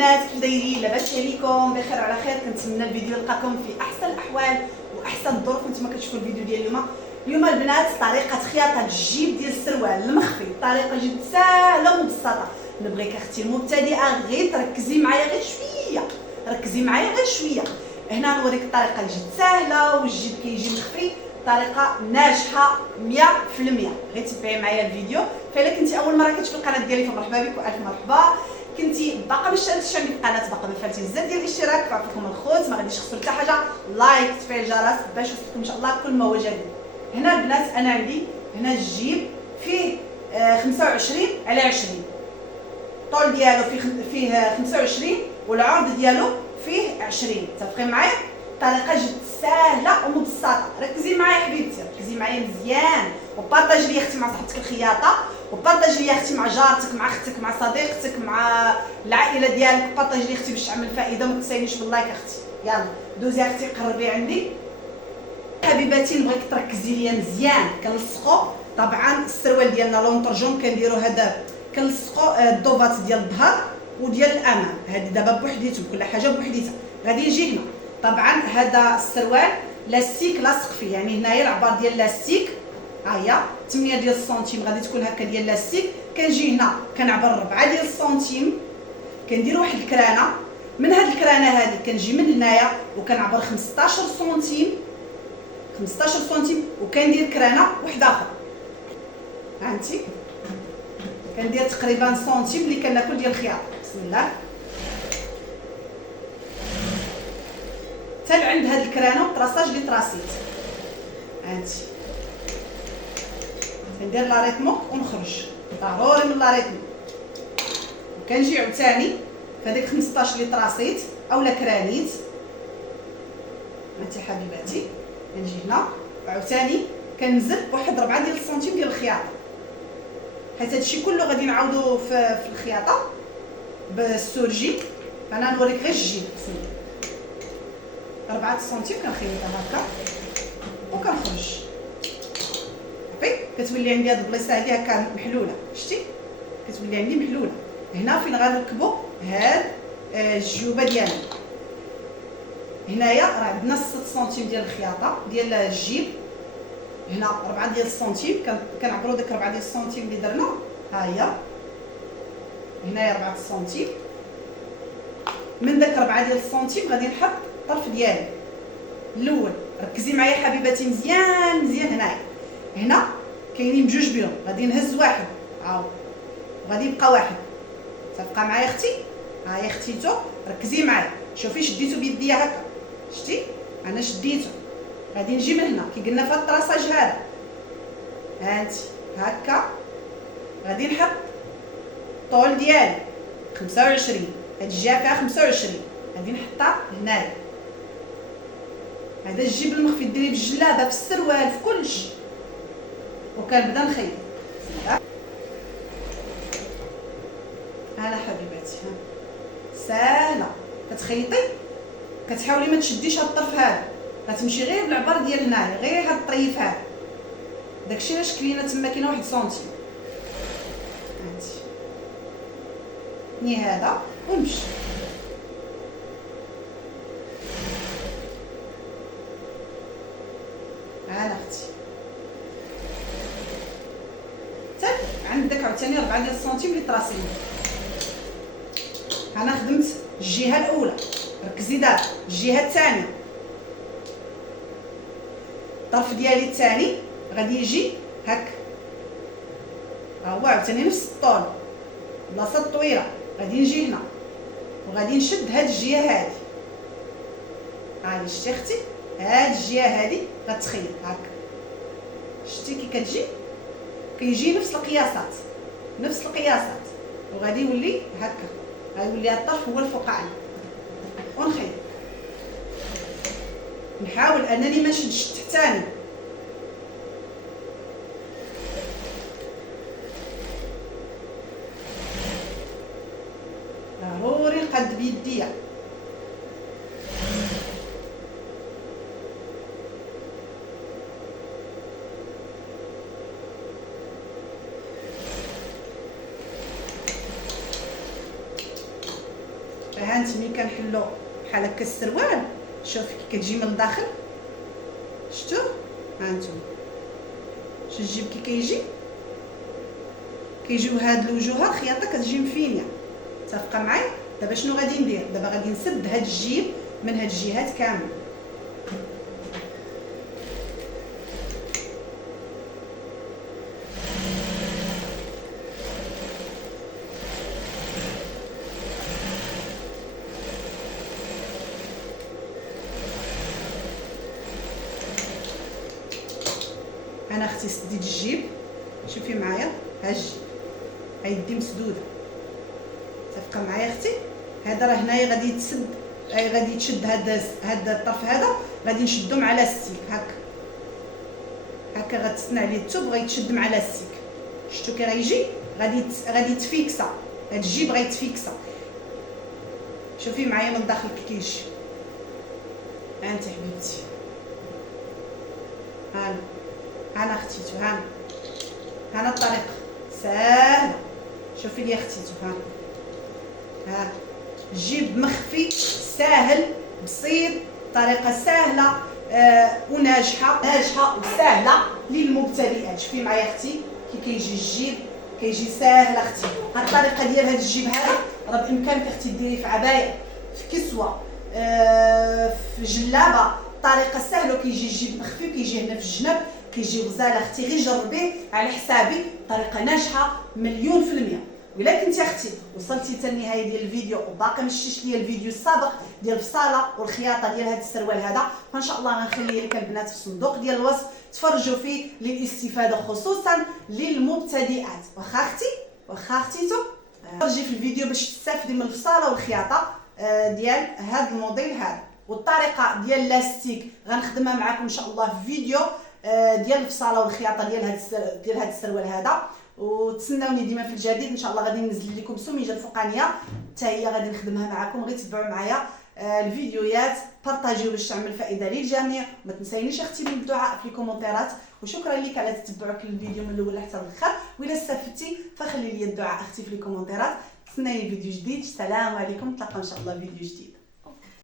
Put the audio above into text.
البنات، كيف دايرين؟ لاباس عليكم؟ بخير وعلى خير. كنتمنى الفيديو يلقاكم في احسن الاحوال واحسن الظروف. نتوما كتشوفوا الفيديو ديال اليوم البنات طريقه خياطه الجيب ديال السروال المخفي، طريقه جد سهله ومبسطه. نبغيك اختي المبتدئه غير تركزي معايا غير شويه، ركزي معايا غير شويه. هنا نوريك الطريقه اللي جد سهله والجيب كيجي مخفي، طريقه ناجحه 100%. غير تبعي معايا الفيديو. فالا كنتي اول مره كتشوفي القناه ديالي فمرحبا بك والف مرحبا. كنتي باقا ما اشتركتيش عندي في القناه، باقا ما فعلتيش الزر ديال الاشتراك، فعطيكم الخوت، ما غاديش تخسروا حتى حاجه. لايك، تفعيل الجرس باش يوصلكم ان شاء الله كل ما هو جديد. هنا البنات انا عندي هنا الجيب فيه 25 على 20، الطول ديالو فيه 25 والعرض ديالو فيه 20. متفقين معايا؟ طريقه جد سهله ومبسطه. ركزي معايا حبيبتي، ركزي معايا مزيان، وبارطاجي لي اختي مع صاحبتك الخياطه، وبارطاجي لي اختي مع جارتك، مع اختك، مع صديقتك، مع العائله ديالك. بارطاجي لي اختي باش تعمل فائده. وما تنسينيش باللايك اختي. يلا دوزي اختي قربي عندي. حبيباتي نبغيك تركزي ليا مزيان. كنلصقوا طبعا السروال ديالنا لونطرجون، كنديروا هذا كنلصقوا الضوفات ديال الظهر وديال الامام. هذه دابا بوحديتهم، كل حاجه بوحديتها. غادي يجي هنا طبعا هذا السروال لاستيك لاصق فيه، يعني هنايا العبار ديال لاستيك، ها هي 8 ديال السنتيم غادي تكون هكا ديال لاستيك. كنجي هنا كنعبر 4 ديال السنتيم، كندير واحد الكرانه. من هاد الكرانه هذه كنجي من هنايا وكنعبر 15 سنتيم، 15 سنتيم، وكندير كرانه واحده اخرى. هانتي كندير تقريبا سنتيم اللي كناكل ديال الخياطه. بسم الله. حتى عند هاد الكرانه والطراساج اللي طراسيت. هانتي كندير لا ريتمو ونخرج ضروري من لا ريتمو. وكنجي عاوتاني فهاديك 15 اللي طراسيت اولا كرانيت. هانتي حبيباتي كنجي هنا وعاوتاني كنزل واحد 4 ديال السنتيم ديال الخياطه، حيت هادشي كله غادي نعاودو في الخياطه بالسورجي. انا نوريك غير الجيب. بسم الله. 4 سنتيم كنخيطها هكا وكنخرج صافي. كتولي عندي هاد البلايصه هادي هكا محلوله، شتي كتولي عندي محلوله. هنا فين غنركبوا هاد الجيوبه ديالنا. هنايا راه عندنا 6 سنتيم ديال الخياطه ديال الجيب، هنا 4 ديال السنتيم. كنعبروا ديك 4 ديال السنتيم اللي درنا، ها هي هنايا 4 سنتيم. من داك 4 ديال السنتيم غادي نحط الطرف ديالي الاول. ركزي معايا حبيباتي مزيان مزيان. هنا كاينين بجوج بهم، غادي نهز واحد عاود وغادي يبقى واحد. تبقى معايا اختي؟ ها هي اختيتو. ركزي معايا، شوفي شديتو بيديا هكا، شتي انا شديتو. غادي نجي من هنا كي قلنا في هاد الطراساج هذا، هانتي هكا غادي نحط الطول ديالي 25. هاد الجهه فيها 25 غادي نحطها هنايا. هذا الجيب المخفي ديريه بالجلابه، في السروال، في كلشي. وكنبدا نخيط. هلا حبيباتي، ها ساهله. كتخيطي كتحاولي ما تشديش هاد الطرف هذا، غتمشي غير بالعبار ديال هنايا، غير هاد الطريف هذا. داكشي علاش كاينه تما كاينه 1 سنتيم. هانتي ني هذا ونمشي. هلا اختي عندك عاوتاني 4 ديال السنتيم اللي طراسين. انا خدمت الجهه الاولى، ركزي دابا الجهه الثانيه. الطرف ديالي الثاني غادي يجي هكا، ها هو عاوتاني نفس الطول، بلاصه طويله. غادي نجي هنا وغادي نشد هاد الجهه هادي. ها شتي اختي، هاد الجهه هادي غتخيط هكا، شتي كي كتجي كيجي نفس القياسات، نفس القياسات. وغادي يولي هكا، غيولي هاد الطرف هو الفوقاني. ونخيط، نحاول انني ما نشدش التحتاني. ضروري نقد بيديا. ها انت ملي كنحلو بحال هكا السروال، شوف كي كتجي من الداخل، شفتو؟ ها انتم شوف الجيب كي كيجيو هاد الوجوه، الخياطه كتجي مفينه. متفقه معايا؟ دابا شنو غادي ندير؟ دابا غادي نسد هاد الجيب من هاد الجهات كامل. انا اختي سديت الجيب، شوفي معايا ها الجيب، ها يدي مسدوده. متفقه معايا اختي؟ هذا راه هنايا غادي يتسد، غادي تشد هذا الطرف هذا، غادي نشدو مع لاستيك هكا غتسنى عليه الثوب وغيتشد مع لاستيك. شفتو كي غيجي غادي تفيكسا، هاد الجيب غيتفيكسا. شوفي معايا من الداخل كي كيجي. ها انت حبيبتي، هانا اختيتو، هانا الطريقه ساهله. شوفي لي اختيتو، ها جيب مخفي ساهل بسيط، طريقه سهله وناجحه وسهله للمبتدئات. شوفي معايا اختي كي كيجي الجيب كيجي ساهل اختي. هاد الطريقه ديال هاد الجيب هذا راه بامكانك اختي ديريه في عبايه، في كسوه، في جلابه. طريقه سهله وكيجي الجيب مخفي وكيجي هنا في الجنب، كيجي غزال اختي. غير جربيه على حسابي، طريقه ناجحه 100%. وإلا كنتي اختي وصلتي حتى النهايه ديال الفيديو وباقي مشيتيش ليا الفيديو السابق ديال الفصاله والخياطه ديال هذا السروال هذا، فان شاء الله غنخليه لك البنات في الصندوق ديال الوصف تفرجوا فيه للاستفاده، خصوصا للمبتدئات. واخا اختيتو تفرجي في الفيديو باش تستافدي من الفصاله والخياطه ديال هذا الموديل هذا. والطريقه ديال لاستيك غنخدمها معكم ان شاء الله في فيديو ديال الفصاله والخياطه ديال هذا السروال هذا. وتسناوني ديما في الجديد ان شاء الله. غادي ننزل لكم سميجه الفوقانيه حتى هي غادي نخدمها معكم. غير تبعوا معايا الفيديوهات، بارطاجيو باش تعمل فائده للجميع. ما تنسينيش اختي من الدعاء في الكومونتيرات، وشكرا لك على تتبعك الفيديو من الاول حتى الاخر. واذا استفدتي فخلي لي الدعاء اختي في الكومونتيرات. تسنايني فيديو جديد. السلام عليكم، نتلاقاو ان شاء الله في فيديو جديد.